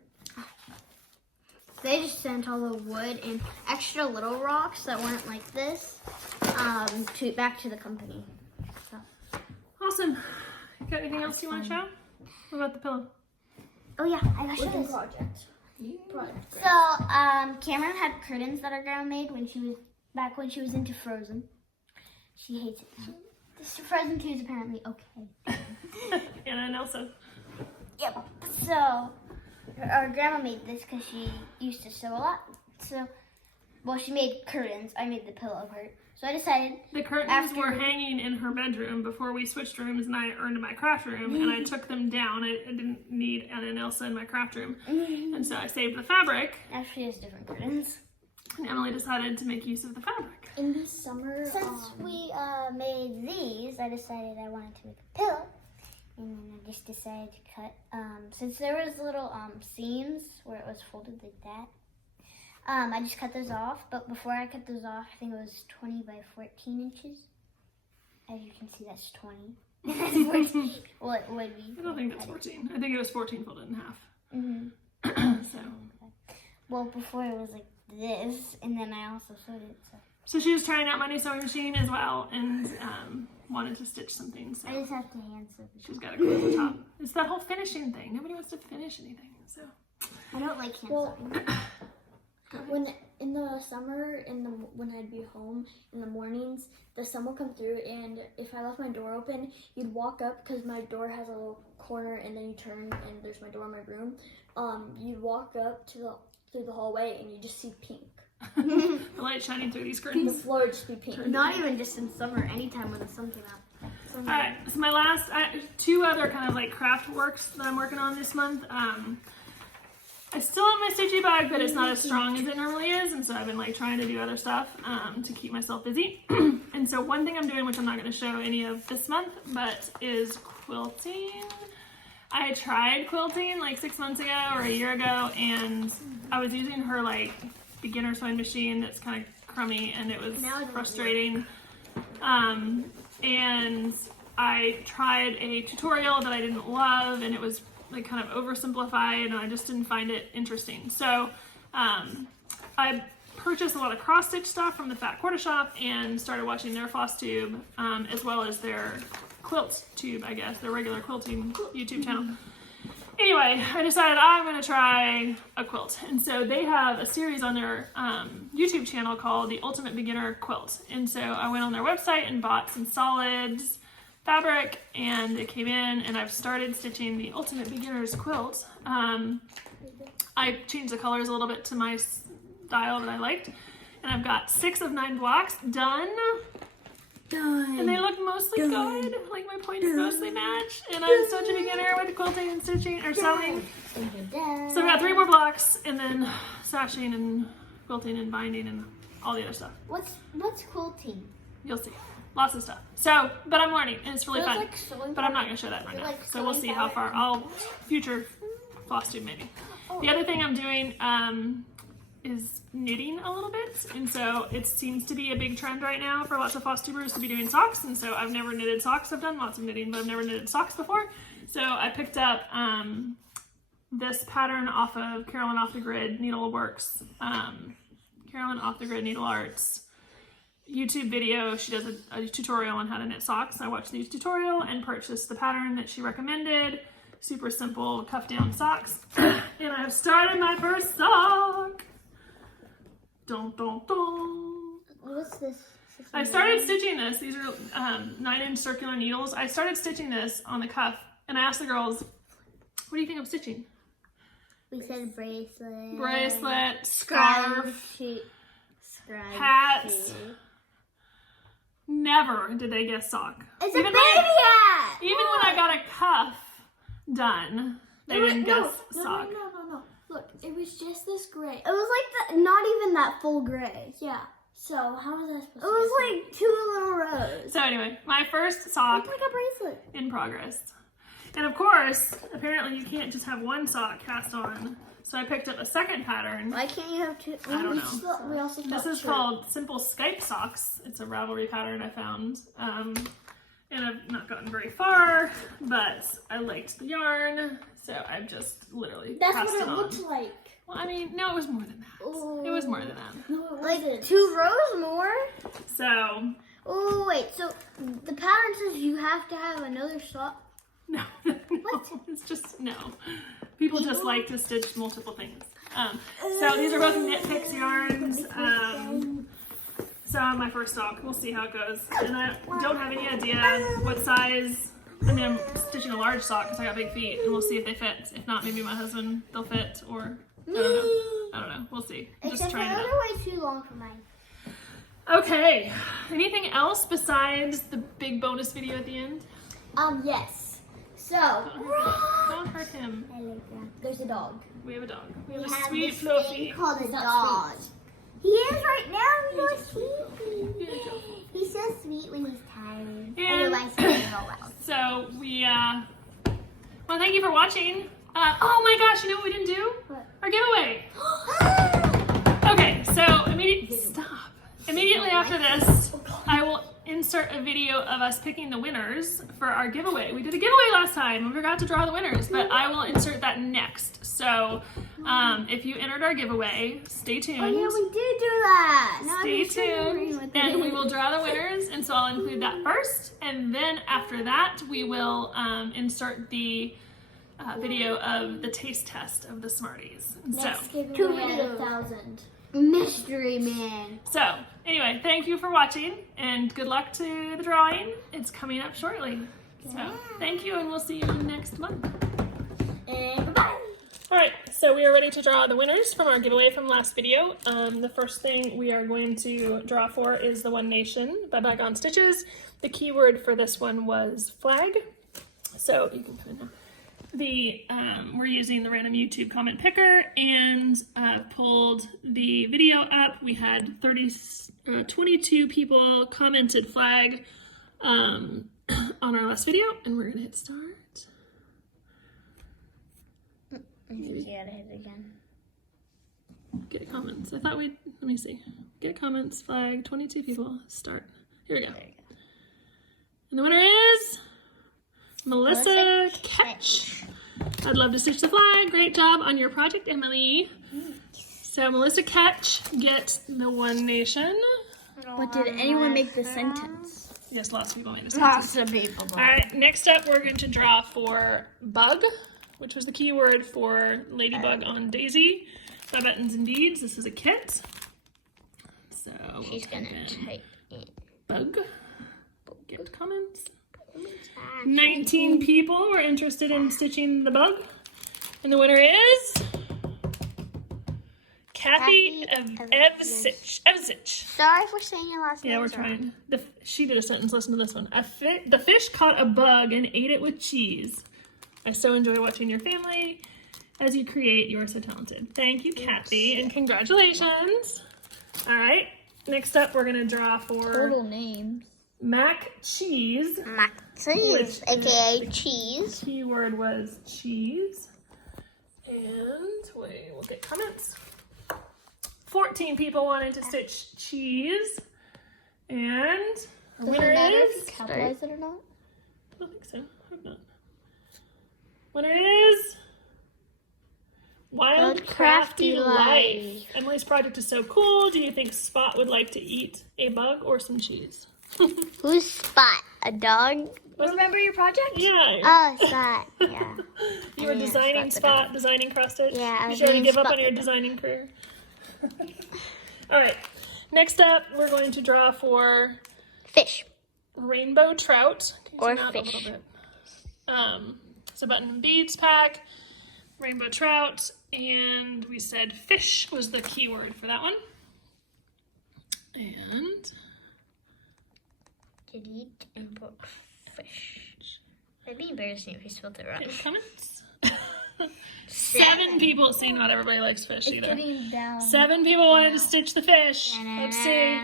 They just sent all the wood and extra little rocks that weren't like this back to the company. So. Awesome. You got anything else you want to show? What about the pillow? Oh yeah, I got With the this. project. So, Cameron had curtains that our grandma made when she was into Frozen. She hates it now. This Frozen 2 is apparently okay. Anna and Elsa. Yep. So, our grandma made this because she used to sew a lot. So, she made curtains. I made the pillow part. So I decided. The curtains were hanging in her bedroom before we switched rooms, and I earned my craft room, and I took them down. I didn't need Anna and Elsa in my craft room, and so I saved the fabric. Actually, it's different curtains. And Emily decided to make use of the fabric. In the summer, Since we made these, I decided I wanted to make a pillow. And then I just decided to cut, since there was little seams where it was folded like that, I just cut those off. But before I cut those off, I think it was 20 by 14 inches. As you can see, that's 20. That's 14. Well, it would be. I don't think that's 14. I think it was 14 folded in half. Mm-hmm. So. Well, before it was like this, and then I also sewed it. So she was trying out my new sewing machine as well, and wanted to stitch something. So I just have to hand sew it. she's got to go to the top. It's that whole finishing thing. Nobody wants to finish anything. So I don't like hand sewing. When in the summer, when I'd be home in the mornings, the sun would come through, and if I left my door open, you'd walk up because my door has a little corner, and then you turn, and there's my door in my room. You'd walk up through the hallway, and you just see pink. The light shining through these The curtains. floor would just be pink. Not even just in summer, anytime when the sun came out. All right, so my last, two other kind of like craft works that I'm working on this month. I still have my stitchy bag, but it's not as strong as it normally is, and so I've been like trying to do other stuff to keep myself busy. And so one thing I'm doing, which I'm not going to show any of this month, but is quilting. I tried quilting like 6 months ago or a year ago, and I was using her like beginner sewing machine that's kind of crummy, and it was frustrating. And I tried a tutorial that I didn't love, and it was like kind of oversimplified, and I just didn't find it interesting. So I purchased a lot of cross stitch stuff from the Fat Quarter Shop and started watching their Flosstube as well as their quilt tube, I guess, their regular quilting YouTube channel. Anyway, I decided I'm going to try a quilt. And so they have a series on their YouTube channel called The Ultimate Beginner Quilt. And so I went on their website and bought some solids, fabric, and it came in, and I've started stitching the Ultimate Beginner's Quilt. I changed the colors a little bit to my style that I liked, and I've got 6 of 9 blocks done. And they look mostly good, like my points mostly match, and I'm such a beginner with quilting and stitching or sewing. So I've got 3 more blocks, and then sashing and quilting and binding and all the other stuff. What's quilting? You'll see. Lots of stuff. So, but I'm learning, and it's really fun. Like sewing But I'm not going to show that right now. like So we'll see sewing how fabric? far. I'll future Flosstube maybe. The other thing I'm doing is knitting a little bit, and so it seems to be a big trend right now for lots of Flosstubers to be doing socks, and so I've never knitted socks. I've done lots of knitting, but I've never knitted socks before. So I picked up this pattern off of Carolyn Off the Grid Needleworks, Carolyn Off the Grid Needle Arts YouTube video. She does a tutorial on how to knit socks. I watched the tutorial and purchased the pattern that she recommended. Super simple cuff down socks. And I've started my first sock. Dun, dun, dun. What's this? I started stitching this. These are 9-inch circular needles. I started stitching this on the cuff, and I asked the girls, what do you think I'm stitching? We said bracelet. Bracelet, scarf, hats. Never did they guess sock. It's a Even baby hat! Even when I got a cuff done, they didn't guess sock. No. Look, it was just this gray. It was like not even that full gray. Yeah. So how was I supposed It to? was like 2 little rows. So anyway, my first sock It's like a bracelet. in progress. And of course, apparently you can't just have one sock cast on. So I picked up a second pattern. Why can't you have 2? I don't know. We also This is called Simple Skype Socks. It's a Ravelry pattern I found. And I've not gotten very far, but I liked the yarn. So I've just literally That's cast what it it on. looked like. Well, I mean, no, it was more than that. It was more than that. No, it Like wasn't. 2 rows more? So, Oh, wait. So the pattern says you have to have another sock. no. It's just, no. People just like to stitch multiple things. So these are both Knit Picks yarns. So my first sock, we'll see how it goes. And I don't have any idea what size. I mean, I'm stitching a large sock because I got big feet, and we'll see if they fit. If not, maybe my husband, they'll fit, or I don't know. We'll see. Just Except trying it they're out. way too long for mine. Okay. Anything else besides the big bonus video at the end? Yes. So Don't hurt him. I like that. there's a dog. We have a dog. We We have a have sweet this Fluffy. thing called a He's not dog. sweet. He is right now. He's so Yeah, sweet. Joe. He's so sweet when he's tired. And- Otherwise, he's real loud. So we, well, thank you for watching. Oh my gosh, you know what we didn't do? What? Our giveaway. Okay, so immediately after this, I will insert a video of us picking the winners for our giveaway. We did a giveaway last time and we forgot to draw the winners, but I will insert that next. So if you entered our giveaway, stay tuned. Oh yeah, we did do that. Now Stay I'm just remembering tuned, what they and we did. will draw the winners, and so I'll include that first, and then after that, we will insert the video of the taste test of the Smarties. Next So, giveaway 2 at videos. 1,000. Mystery Man. So, anyway, thank you for watching, and good luck to the drawing. It's coming up shortly. So, thank you, and we'll see you next month. And bye-bye. All right, so we are ready to draw the winners from our giveaway from last video. The first thing we are going to draw for is the One Nation by Bygone Stitches. The keyword for this one was flag. So you can kind of we're using the random YouTube comment picker and pulled the video up. We had 22 people commented flag on our last video, and we're gonna hit start. You gotta hit it again. Get comments. I thought let me see. Get comments, flag, 22 people, start. Here we go. There you go. And the winner is Melissa Ketch. I'd love to stitch the flag. Great job on your project, Emily. So Melissa Ketch gets the One Nation. But did anyone make the sentence? Yes, lots of people made a sentence. Lots of people. All right, next up we're going to draw for bug, which was the keyword for Ladybug on Daisy by Buttons and Beads. This is a kit. So She's gonna type it. bug. Get comments. 19 people were interested in stitching the bug. And the winner is Kathy Evsich. Sorry for saying your last name. Yeah, we're trying. She did a sentence. Listen to this one. The fish caught a bug and ate it with cheese. I so enjoy watching your family as you create. You are so talented. Thank you, Kathy, and congratulations. All right. Next up, we're going to draw for Total names. Mac Cheese. Mac Cheese, aka cheese. Keyword was cheese. And we'll get comments. 14 people wanted to stitch cheese. And the winner is... Capitalize it or not? I don't think so. I hope not. Winner is Wild Crafty Life. Emily's project is so cool. Do you think Spot would like to eat a bug or some cheese? Who's Spot? A dog? Remember your project? Yeah. Oh, Spot. Yeah. You were designing Spot, designing cross stitch. Yeah, I You was sure to doing give up Spot on your with designing career. All right. Next up, we're going to draw for Fish. Rainbow Trout. Can you Or zoom out a little fish. bit? So Button and Beads pack, Rainbow Trout, and we said fish was the keyword for that one. And Delete and put fish. That'd be embarrassing if we spelled it wrong. any comments? 7 people. See, not everybody likes fish It's either. getting down. 7 people wanted to stitch the fish. Let's see.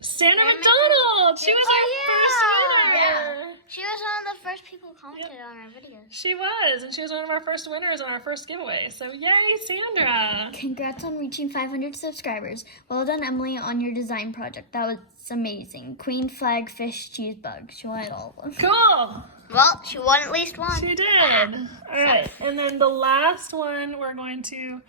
Sandra McDonald. She was our first winner. Yeah. She was one of the first people commented on our videos. She was, and she was one of our first winners on our first giveaway. So yay, Sandra! Congrats on reaching 500 subscribers. Well done, Emily, on your design project. That was amazing. Queen, flag, fish, cheese, bug. She wanted all of them. Cool. Well, she won at least one. She did. All right, and then the last one we're going to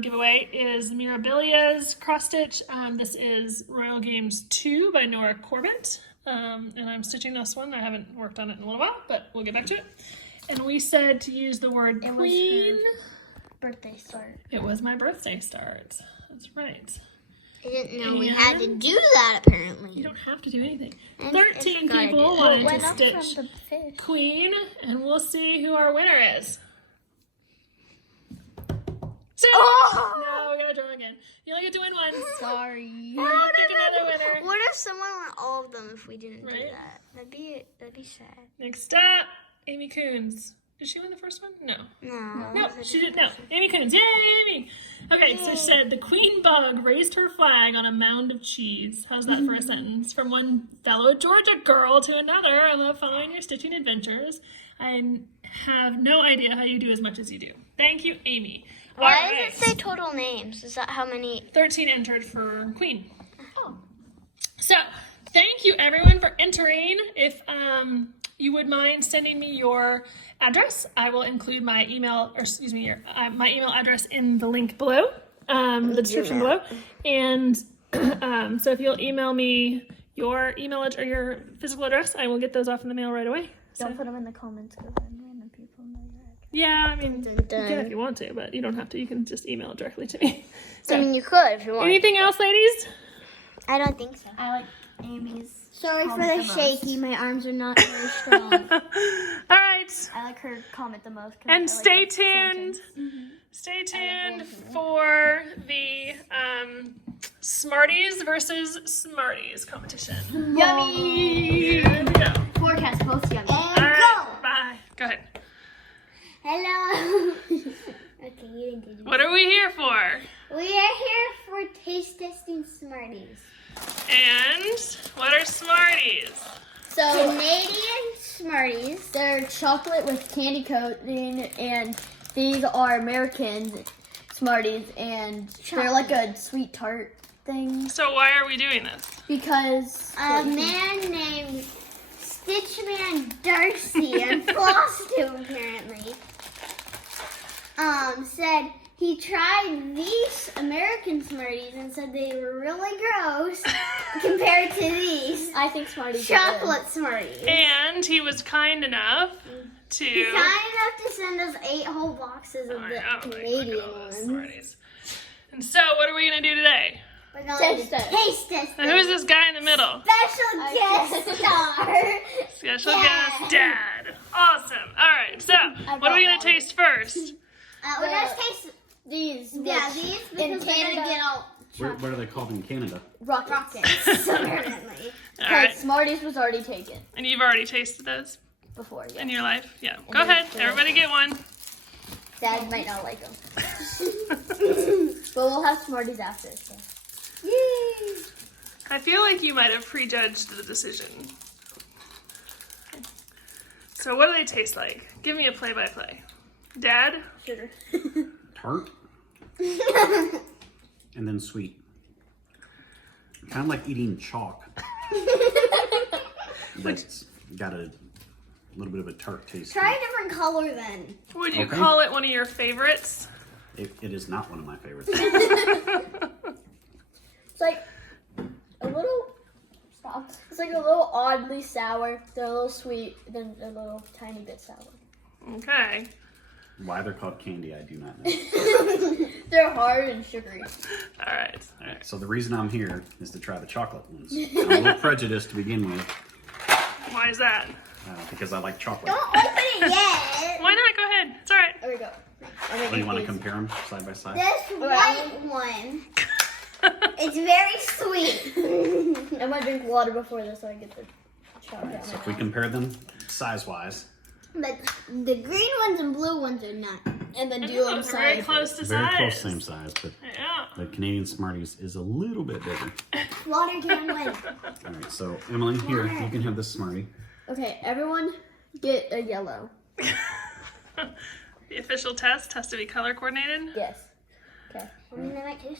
give away is Mirabilia's cross stitch. This is Royal Games 2 by Nora Corbett. And I'm stitching this one. I haven't worked on it in a little while, but we'll get back to it. And we said to use the word queen. Birthday start. It was my birthday start. That's right. I didn't know we had to do that, apparently. You don't have to do anything. And 13 I people forgot wanted Went to up stitch from the fish. queen, and we'll see who our winner is. So, no, we gotta draw again. You only get to win one. Sorry. Pick another winner. What if someone won all of them if we didn't do Right. that? That'd be sad. Next up, Amy Coons. Did she win the first one? No. No. No, she didn't. No. Amy Coons. Yay, Amy! Okay, so she said, the queen bug raised her flag on a mound of cheese. How's that for a sentence? From one fellow Georgia girl to another, I love following your stitching adventures. I have no idea how you do as much as you do. Thank you, Amy. Why All does right. it say total names? Is that how many? 13 entered for queen. Oh. So, thank you everyone for entering. If you would mind sending me your address, I will include my email, or excuse me, my email address in the link below, the description below. And so if you'll email me your email or your physical address, I will get those off in the mail right away. So, Don't put them in the comments because then random people know your address. yeah, I mean, you get a if you want to, but you don't have to. You can just email it directly to me. So, I mean, you could if you want. anything else, ladies? I don't think so. I like Amy's. Sorry for comment the most. shaky. My arms are not very strong. All right. I like her comment the most. 'cause I And like stay that tuned. sentence. Stay tuned for the Smarties versus Smarties competition. Yummy! Here we go. Forecast both yummy. All right, bye. Go ahead. Hello. Okay, you didn't do it. What are we here for? We are here for taste testing Smarties. And what are Smarties? So Canadian Smarties. they're chocolate with candy coating, and these are American Smarties, and they're like a sweet tart thing. So why are we doing this? Because A man named Stitchman Darcy on Flosstube apparently said he tried these American Smarties and said they were really gross compared to these I think Smarties are chocolate Smarties. And he was kind enough to... He's kind enough to send us 8 whole boxes of the Oh, Canadian look at all those ones. Smarties. And so what are we going to do today? We're going Taste to test. taste test. And who's this guy in the middle? Special guest star. Special Dad. guest Dad. Awesome. All right, so what are we going to taste first? We're going to taste, these. yeah, which these in because we're going to Canada- get all What are they called in Canada? rockets. apparently. All right. Smarties was already taken And you've already tasted those before. Yeah. in your life? Yeah. And Go they're ahead. good. Everybody get one. Dad might not like them, but we'll have Smarties after. So. I feel like you might have prejudged the decision. So what do they taste like? Give me a play-by-play. Dad? Sugar. Tart and then sweet. Kind of like eating chalk. But it's got a little bit of a tart taste. to Try it. a different color then. Would you Okay. call it one of your favorites? It is not one of my favorites. It's like a little. Stop. It's like a little oddly sour. They're a little sweet, then a little tiny bit sour. Okay. Why they're called candy, I do not know. They're hard and sugary. All right. All right. So the reason I'm here is to try the chocolate ones. I'm a little prejudiced to begin with Why is that? because I like chocolate. Don't open it yet. Why not? Go ahead. It's all right. There we go. So you want to compare them side by side? This white one, it's very sweet. I'm gonna drink water before this so I get the chocolate out. So if we compare them size-wise, But the green ones and blue ones are not. And then do Ooh, them they're very side. close to very size. close, same size, but Yeah. the Canadian Smarties is a little bit bigger. Water can win. All right, so Emily, here, you can have this Smartie. Okay, everyone get a yellow. The official test has to be color coordinated. Yes. Okay.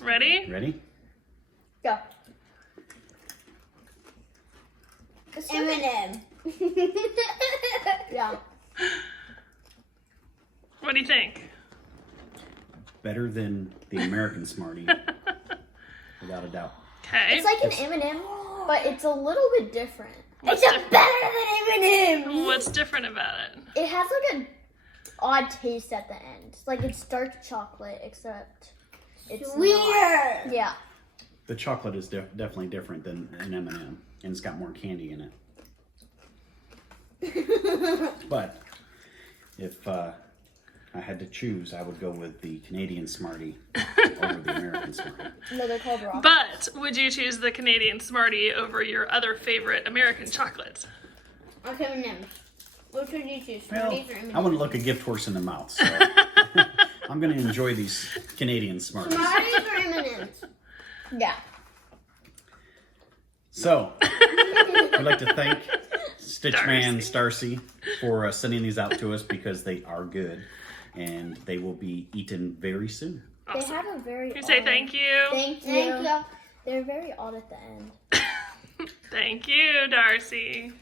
Ready? Ready? Go. M&M. Yeah. What do you think? Better than the American Smartie, without a doubt. Okay. It's like an M&M, but it's a little bit different. What's, It's dif- better than M&M. what's different about it? It has like an odd taste at the end. Like it's dark chocolate, except it's not. Weird. Yeah. The chocolate is definitely different than an M&M, and it's got more candy in it. But if I had to choose, I would go with the Canadian Smartie over the American Smartie. No, they're called rock. But would you choose the Canadian Smartie over your other favorite American chocolates? Okay, M&M. Which would you choose? Well, Smarties or M&M? I wouldn't look a gift horse in the mouth, so I'm going to enjoy these Canadian Smarties. Smarties or M&M's? Yeah. So, I'd like to thank Stitchman Darcy. Darcy for sending these out to us because they are good and they will be eaten very soon. They Awesome. have a very Can you say odd- thank you? Thank you. Thank you. They're very odd at the end. Thank you, Darcy.